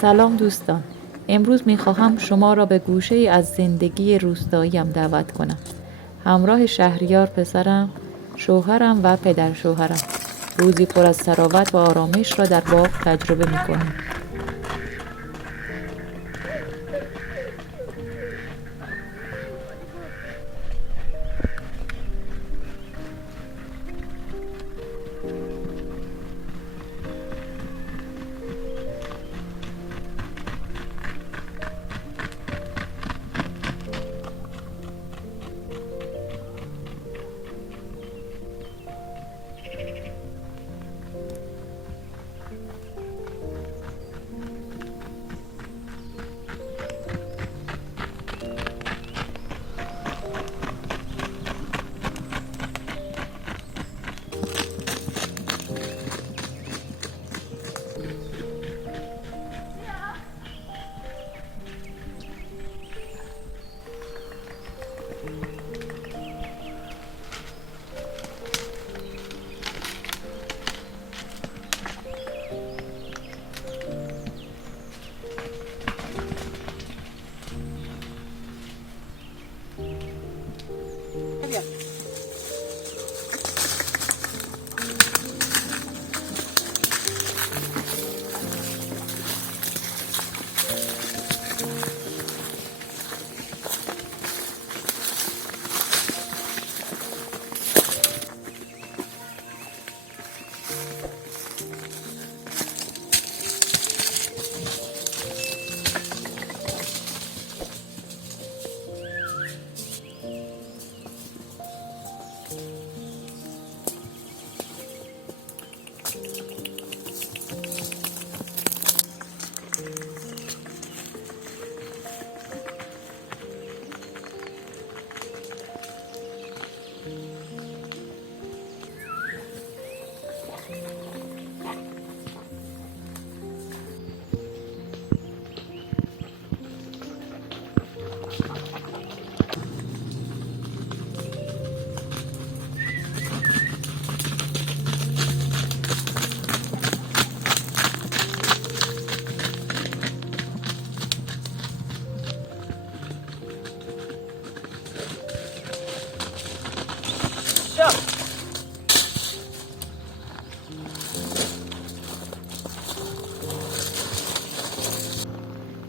سلام دوستان، امروز میخواهم شما را به گوشه ای از زندگی روستاییم دعوت کنم. همراه شهریار پسرم، شوهرم و پدر شوهرم روزی پر از ثروت و آرامش را در باغ تجربه میکنیم.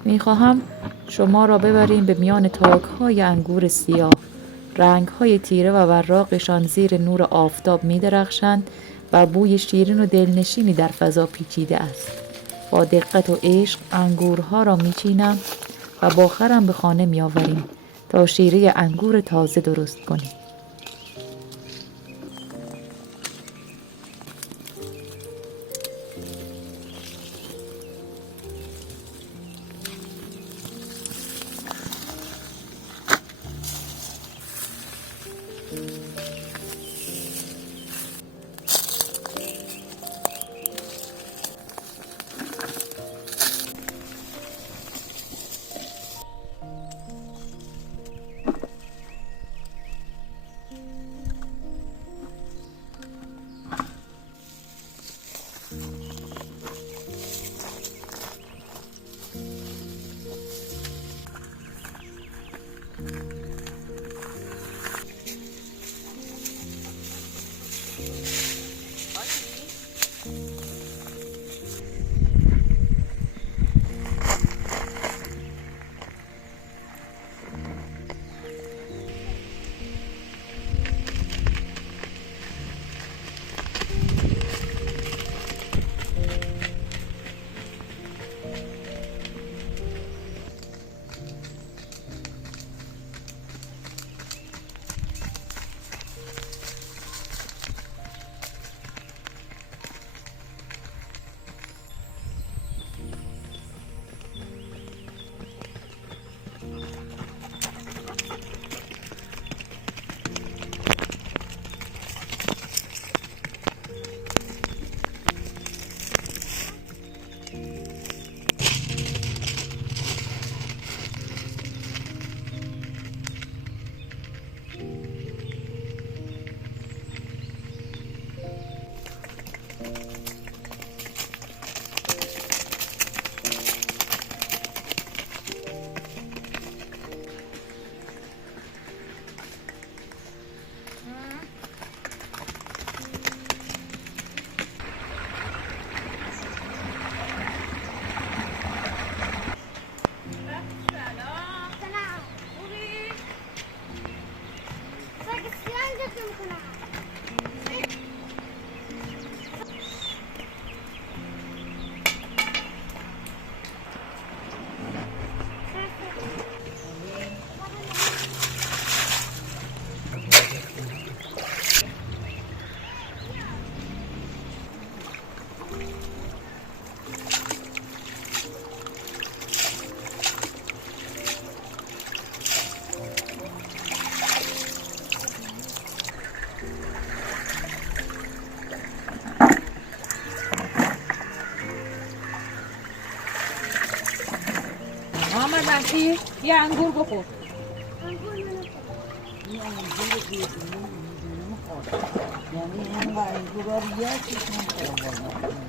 میخواهم شما را ببریم به میان تاک‌های انگور سیاه. رنگ‌های تیره و براقشان زیر نور آفتاب می‌درخشند و بوی شیرین و دلنشینی در فضا پیچیده است. با دقت و عشق انگورها را می‌چینم و باخرم به خانه می‌آوریم تا شیره انگور تازه درست کنیم. محمد منصور یه انگور بخور. یعنی این و انگور رو یکیش نمی‌خورم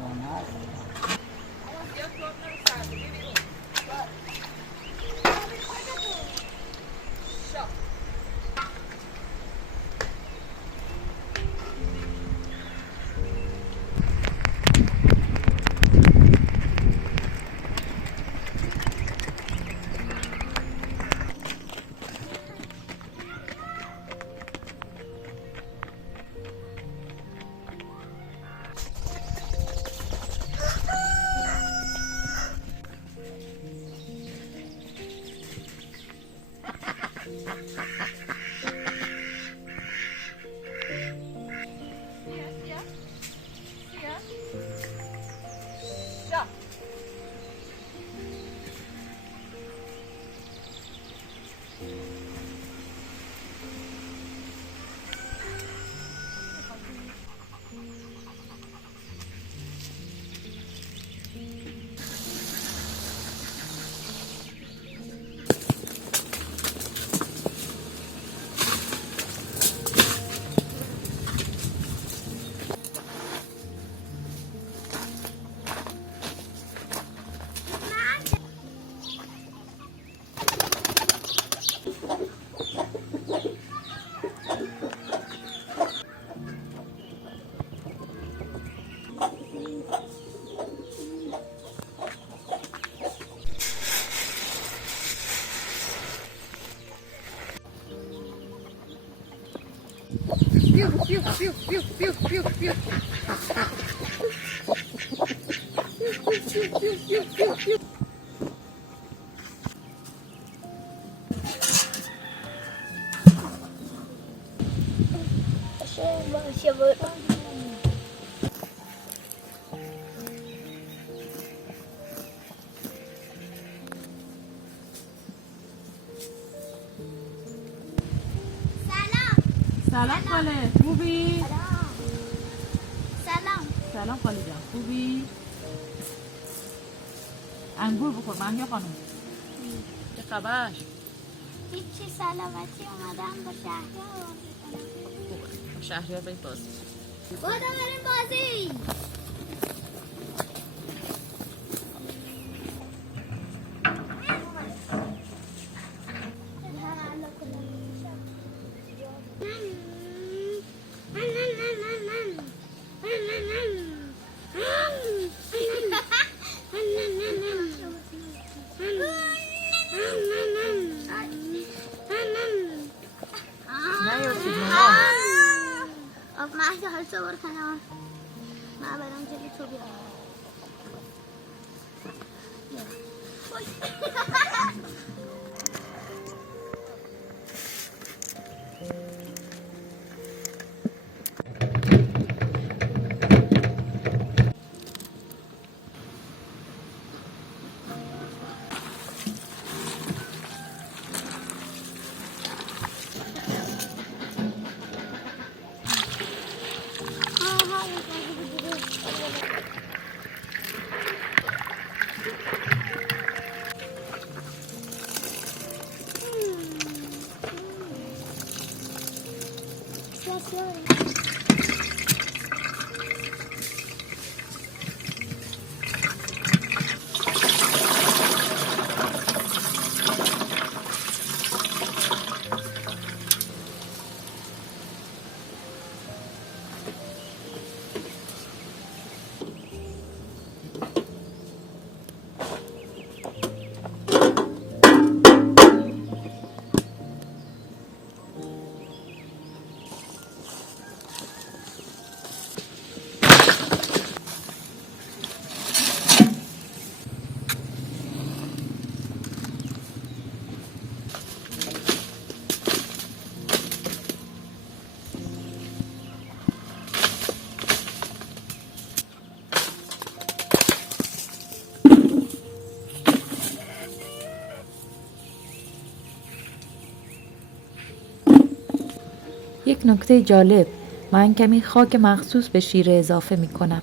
سلام خاله، خوبی؟ سلام خاله جان، خوبی؟ انگور بخور مهیا خانم. چه خبر؟ هیچی، سلامتی اومدم با شهریار. خوبه، با شهریار باید بازی. بریم بازی. مهدی حال صبر کنم من برم جلوی تو بیام. یک نکته جالب، من کمی خاک مخصوص به شیره اضافه می کنم.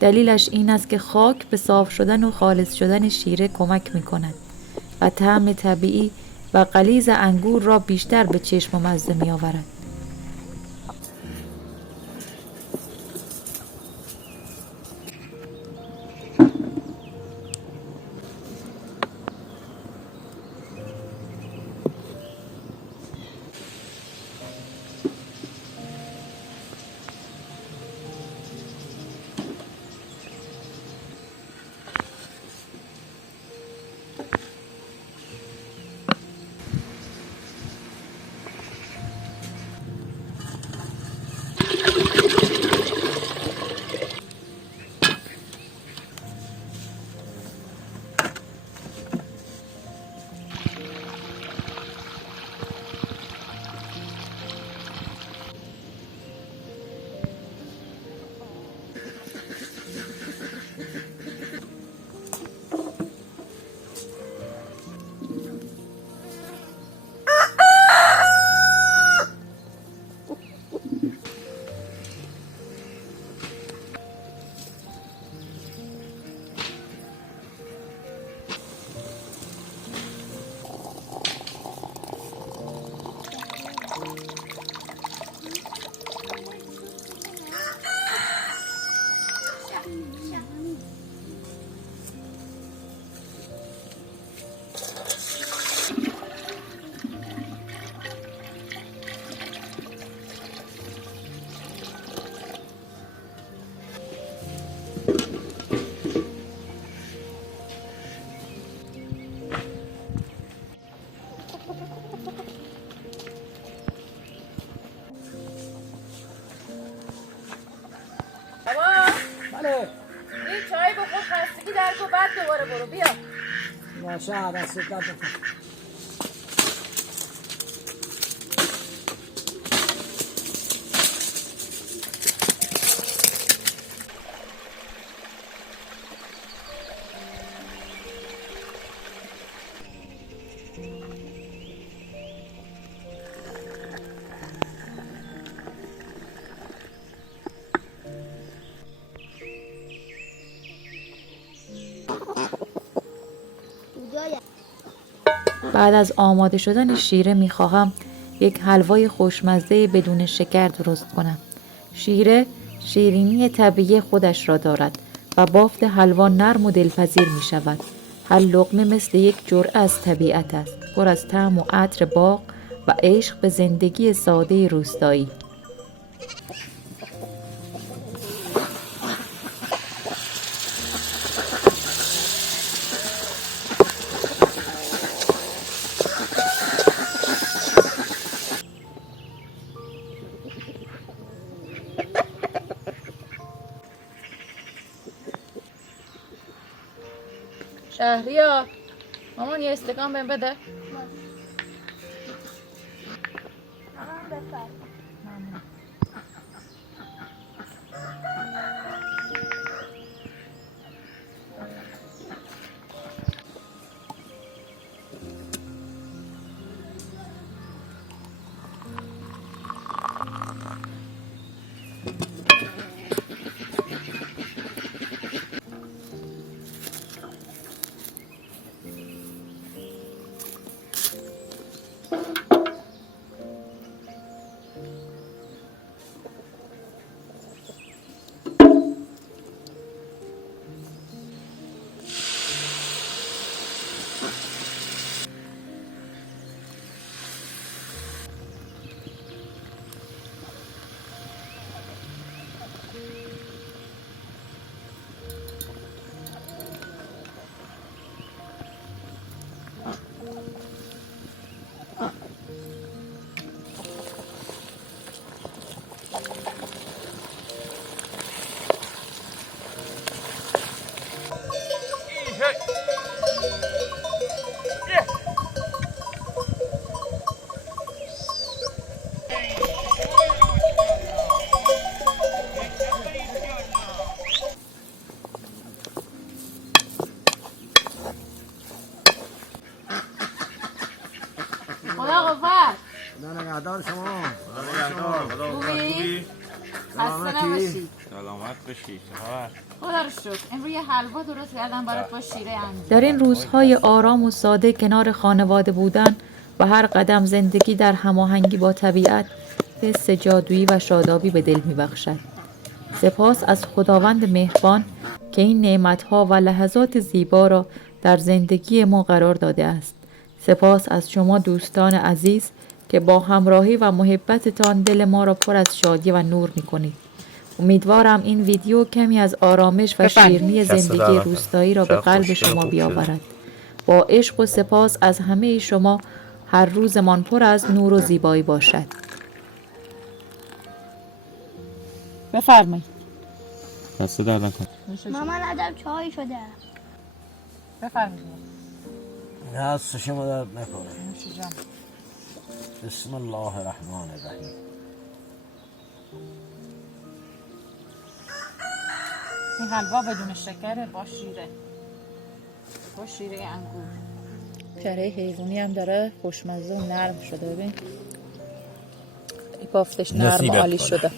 دلیلش این است که خاک به صاف شدن و خالص شدن شیره کمک می کند. و طعم طبیعی و غلیظ انگور را بیشتر به چشم و مزه می آورد. بله این چای بخور، خستگی درک و بعد دوباره برو. بیا. باشه دست درد نکنه. بعد از آماده شدن شیره میخواهم یک حلوای خوشمزه بدون شکر درست کنم. شیره شیرینی طبیعی خودش را دارد و بافت حلوا نرم و دلپذیر می شود. هر لقمه مثل یک جرعه از طبیعت است، پر از طعم و عطر باغ و عشق به زندگی ساده روستایی. شهریار، مامان یه استکان بهم بده. خدا قوت. خدا نگهدار شما. خدا نگهدار. خوبی؟ خسته نباشی. سلامت باشی. چهار. خدا رو شکر امروز یه حلوا درست کردم برات با شیره انگور. در این روزهای آرام و ساده کنار خانواده بودن و هر قدم زندگی در هماهنگی با طبیعت حس جادویی و شادابی به دل می‌بخشد. سپاس از خداوند مهربان که این نعمت‌ها و لحظات زیبا را در زندگی ما قرار داده است. سپاس از شما دوستان عزیز که با همراهی و محبتتان دل ما را پر از شادی و نور می‌کنید. امیدوارم این ویدیو کمی از آرامش و شیرینی زندگی روستایی را به قلب شما بیاورد. با عشق و سپاس از همه شما هر روزمان پر از نور و زیبایی باشد. بفرمایید. دست در نکن. مامان ادب چای شده. بفرمایید. دست شما درد نکنه. بسم الله الرحمن الرحیم. این حلوا بدون شکره با شیره. با شیره انگور. کره حیوانی هم داره خوشمزه و نرم شده. ببین. بافتش نرم و عالی شده.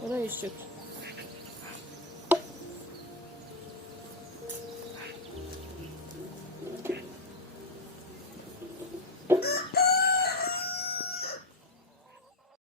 خدای شکر.